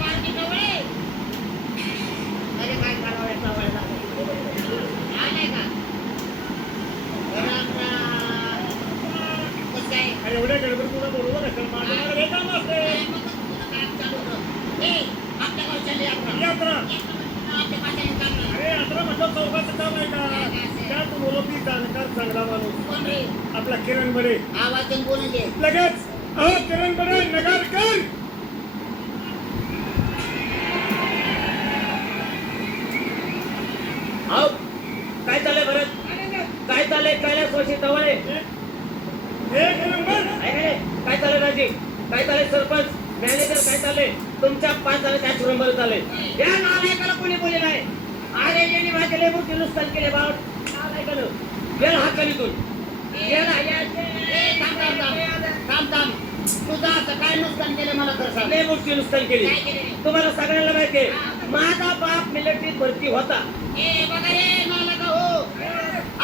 मार्गी जवळ अरे काय करावं याचा वळला नाही का कसं आहे एवढ्या गडबड तुला बरोबर असेल माझं हे काम असते आपल्या गावच्या यात्रा आपल्या पाण्याने काम अरे यात्रा म्हटलं चौकाचं काम आहे का त्या तू बोलवती जाणकार चांगला माणूस कोण रे आपला किरण बडे आवाज देऊन बोलून दे लगेच अहो किरण बडे नगरकर अहो काय चाललंय भरत काय चाललंय कैलासवासी तवळे हे किरण बड काय चाललंय राजी काय चाललंय सरपंच मॅनेजर काय चाललंय तुमच्या पाच झाले काय सुरंबर चाललंय या नालायकाला कोणी बोलले नाही अरे यांनी माझे लेबू नुकसान केले बावट नालायकानं गेला हात खालीतून थांब तुझं असं काय नुकसान केलं मला खरं सांग लेबूची नुकसान केली तुम्हाला सगळ्यांना माहितीये माझा बाप मिलिटरीत भरती होता ए बघा रे नालायका हो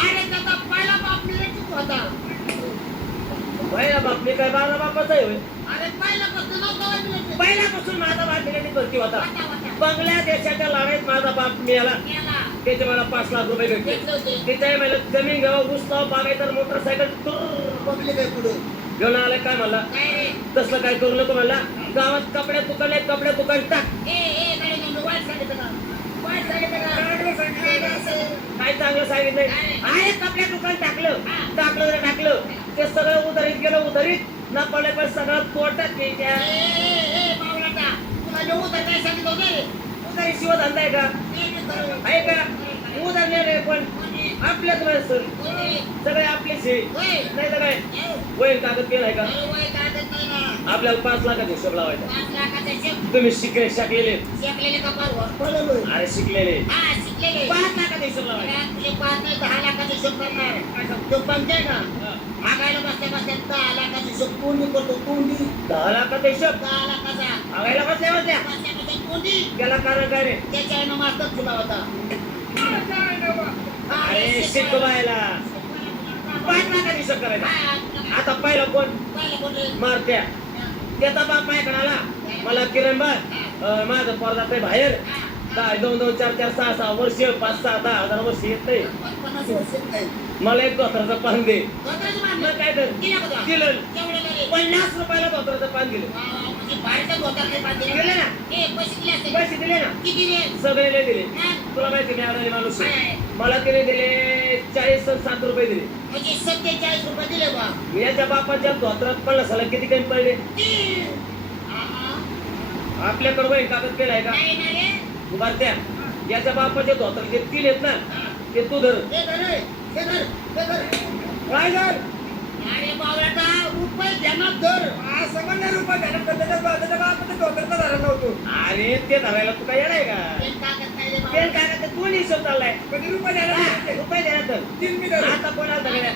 अरे त्याचा पहिला बाप मिलिटरीत होता पहिला बाप मी काय माझा बापाचा आहे होय अरे पहिल्यापासून नव्हता मिलिटरीत पहिल्यापासून माझा बाप मिलिटरीत भरती होता होता. बांगलादेशाच्या लढाईत माझा बाप मिळाला गेला. त्याचे मला 5 लाख रुपये भेटले घेतले होते. तिथे मला जमीन घ्यावं ऊस लाव बागायतर मोटरसायकल पब्लिक आहे पुढे घेऊन आलाय काय म्हणला काय रे तसलं काय करू नको म्हणला गावात कपड्या दुकान आहे कपड्या दुकान टाक ए गाडी नंबर वाईट सांगितलं का वाईट सांगितलं का काय चांगलं सांगितलंय आहे कपड्या दुकान टाकलं ते सगळं उधारीत गेलं उधारीत ना पडले पण सगळं तोटात घ्यायच्या ए बावळाटा तुला जेवू तर काय सांगितलं होतं रे उधारी शिव धंदा आहे का आहे का उधार नाही पण आपल्याच माणसं सगळे आपलेच आहे नाही तर काय वहीन कागद केलाय का आपल्याला 5 लाखाचा हिशोब लावायचा तुम्ही शिकलेले अरे शिकलेले 5 लाखाचा हिशोब लावायचा तोंडी 10 लाखाचा हिशोब 10 लाखाचा आगायला बसल्या बसल्या त्याला कारण काय रे त्याच्या मास्तर तुला होता अरे शिकवायला 5 लाखाचा हिशोब करायचा आता पहिला कोण मारत्या त्याचा बाप माझ्याकडे आला मला किरण बाय माझं पोरगा काही बाहेर काय 2 2 4 4 6 6 वर्ष 5 6 10 हजार वर्ष येत नाही मला एक धोत्राचं पान दे मग काय कर दिलं 50 रुपयाला धोत्राचं पान दिलं दिले ना पैसे दिले ना सगळे दिले तुला माहिती मी आवडले माणूस मला तिने दिले 40 आणि 7 रुपये दिले म्हणजे 47 रुपये दिले बा मी याच्या बापाच्या धोत्रात 50 ला किती कमी पडले आपल्याकडे वही कागद केलाय का उभारत्या याच्या बापाचे धोत्र जे 3 आहेत ना ते तू धर काय धर अरे बावळाटा रुपये ध्यानात धर समजणार रुपये ध्यानात त्याच्या बापाचं डोक्याचा धरा नव्हतो अरे ते धरायला तू काय येणार का पेन कागद नाही रे ते बावळा. काय दोन हिशोब चाललाय कधी रुपये द्यायला रुपये देणार तर 3 मी धरू. आता कोणाला धरल्या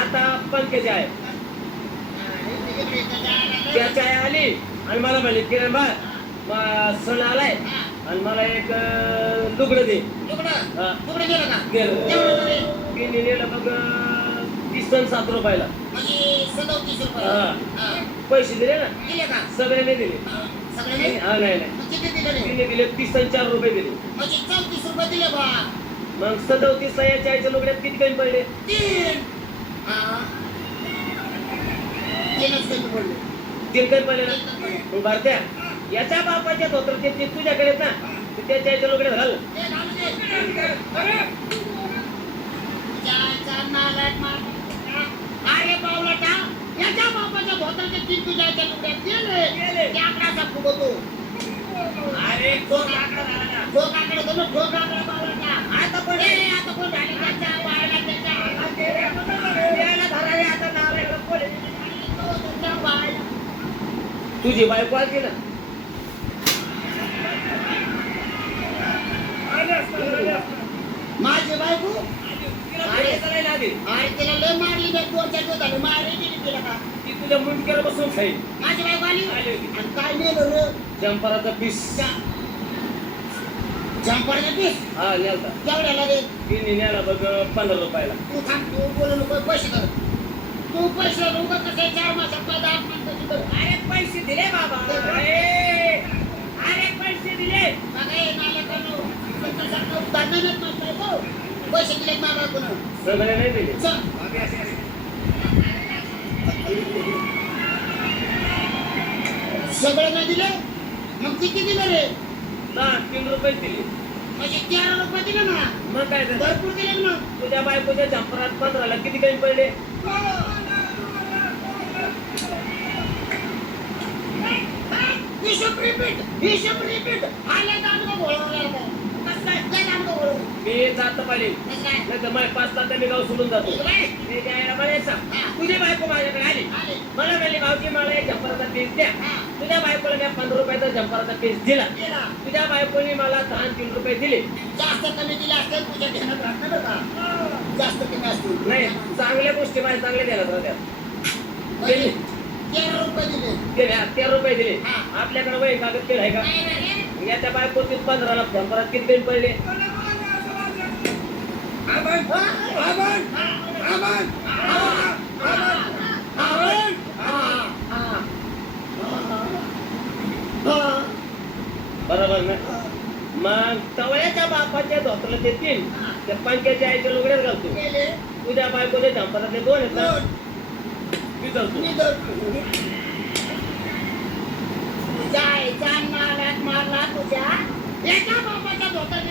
आता पंकज आहे त्याची आई आली आणि मला म्हणली किरण बा सण आलाय आणि मला एक लुगडं दे हा. तुकडं दिलं का? गेलं एवढं दिले. मी नेलं बघ 30 आणि 7 रुपयाला म्हणजे 37 रुपये. हा. हा. पैसे दिले ना दिले का? सगळे नाही दिले सगळे नाही? हा नाही नाही मग किती दिले रे? तिने दिले 30 आणि 4 रुपये दिले म्हणजे 34 रुपये दिले बा. मग 37 ला याच्या आईच्या लुगड्यात किती कमी पडले 3. हा. 3च कमी पडले. 3 कमी पडले ना मग भारत्या याच्या बापाच्या धोत्र ते तुझ्याकडे आहेत ना ते त्याच्या आईच्या लुगड्यात घाल ते घालू दे. तुझ्या नालायक माणूस. अरे बावळाटा याच्या बापाच्या धोत्राचे 3 तुझ्या याच्या लुगड्यात गेले. त्या आकडाचा फुगवतो. अरे ठोक आकडा झाला ना. ठोक आकडा होतो ना, ठोक आकडा बावळाटा. आता कोण झाले त्याच्या बाळाला त्याच्या हातात याला धरावे आता नावाला कोण आहे? तुझ्या बाळाला. तुझी बायको आली ना माझी बायको अरे चालायला आधी अरे तिला लय मारली मी 2-4 दिवस झाले मारली गेली तिला का ती तुझ्या मुंडक्याला बसून खाईल माझी बायको आली आली होती. आणि काय नेलं रे जंपराचा पीस जंपरचा पीस हा नेलता केवढ्याला रे तिने नेला बघ 15 रुपयाला तू थांब तू बोलू नको पैसे कर तू पैसे नको कसे 4 मासात माझा 8 माणसाची कर अरे पैसे दिले बाबा दे. अरे सगळे नाही दिले सगळं नाही दिले मग किती दिले रे 3 रुपये दिले म्हणजे 13 रुपये दिले ना मग काय झालं? भरपूर दिले ना मग तुझ्या बायकोच्या झंपरात 15ला किती कमी पडले हिशोब रिपीट आले का आम्ही बोलवलं मी जातो पाहिजे नाही तर माझ्या 5 तास मी गाव सोडून जातो मी द्यायला म्हणायचा तुझी बायको माझ्याकडे आली मला म्हणले गावची मला एक झंपराचा पीस द्या तुझ्या बायकोला मी 15 रुपयाचा झंपराचा पीस दिला तुझ्या बायकोने मला 3 रुपये दिले जास्त कमी दिले असते तुझ्या ध्यानात राहणार का जास्त कमी असते नाही चांगल्या गोष्टी माझ्या चांगल्या द्यायला होत्या 13 रुपये दिले 13 रुपये दिले आपल्याकडे वय कागद केलं आहे का नाही रे. याच्या बायकोची 15ला झंपरात किती कमी पडले बरोबर ना मग तवळ्याच्या बापाच्या धोतरला ते 3 त्या पंख्याच्या आईच्या लुगड्यात घालतो गेले. तुझ्या बायकोच्या झंपरातले 2 आहेत ना मी धरतो मी जाय जान मारला तुझ्या एका बापाच्या धोतर